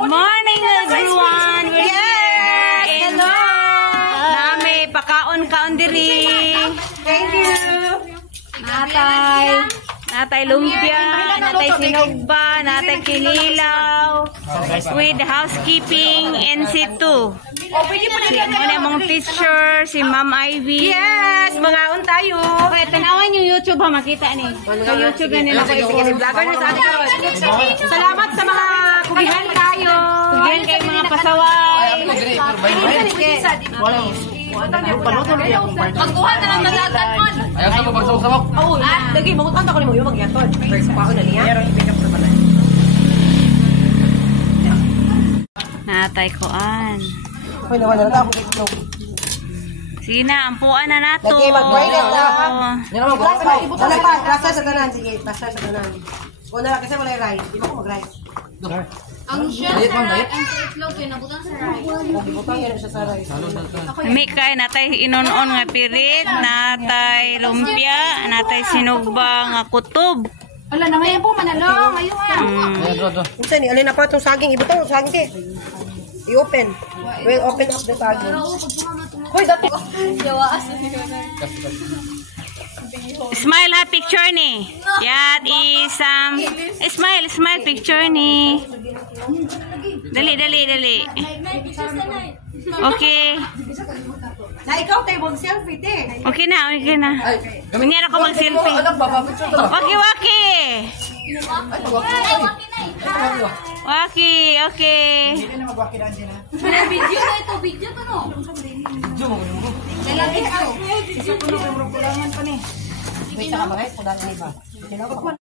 Morning, everyone. Yes! Hello! Nami, pakaon-kaon diri. Thank you! Natay lumpia, natay sinugba, natay kinilaw. With housekeeping in situ. Si mong teacher, si Ma'am Ivy. Yes! Mga tayo! Okay, tanawan yung YouTube ha, makita ni. Sa YouTube na nila ko Sige, vlogger na sa atin. Salamat sa mga kugihan tayo. Kugihan kayo mga pasaway. Pagkuha na lang nalatan mo. Ayaw sa pagsawak-sawak. Oo, lagi mo kanta ko ni mo yung magyatod. First pa ako na niya. Pero i-pick up na pala. Natay koan. Hoy, nawala na ako kay Sige na, ampuan na nato. Lagi, mag-toilet na. Yan naman, Wala pa, rasa sa tanan. Sige, rasa sa tanan. O na lang, kasi wala yung rice. Di ba ako mag-rice? Ang siya Diet, ma'am, sa diet. ang sa itlog yun, nabutang sa rice. Butang yan siya sa rice. May kay natay inon-on nga pirit, natay lumpia, natay sinugba nga kutob. Wala na ngayon po, manalong. Ayun nga. Minsan, alin na pa itong saging. Ibutang yung saging, te. I-open. We'll open up the saging. Hoy, dati. Jawaas. Smile ha, picture ni. Yan is smile picture ni. Dali. Okay. Na ikaw, tayo mag selfie, te. Okay na. Ganyan ako mag-selfie. Waki. Okay. Video na ito, video to no. Lalagay ito. Wait, saka mga guys, kung dahil iba.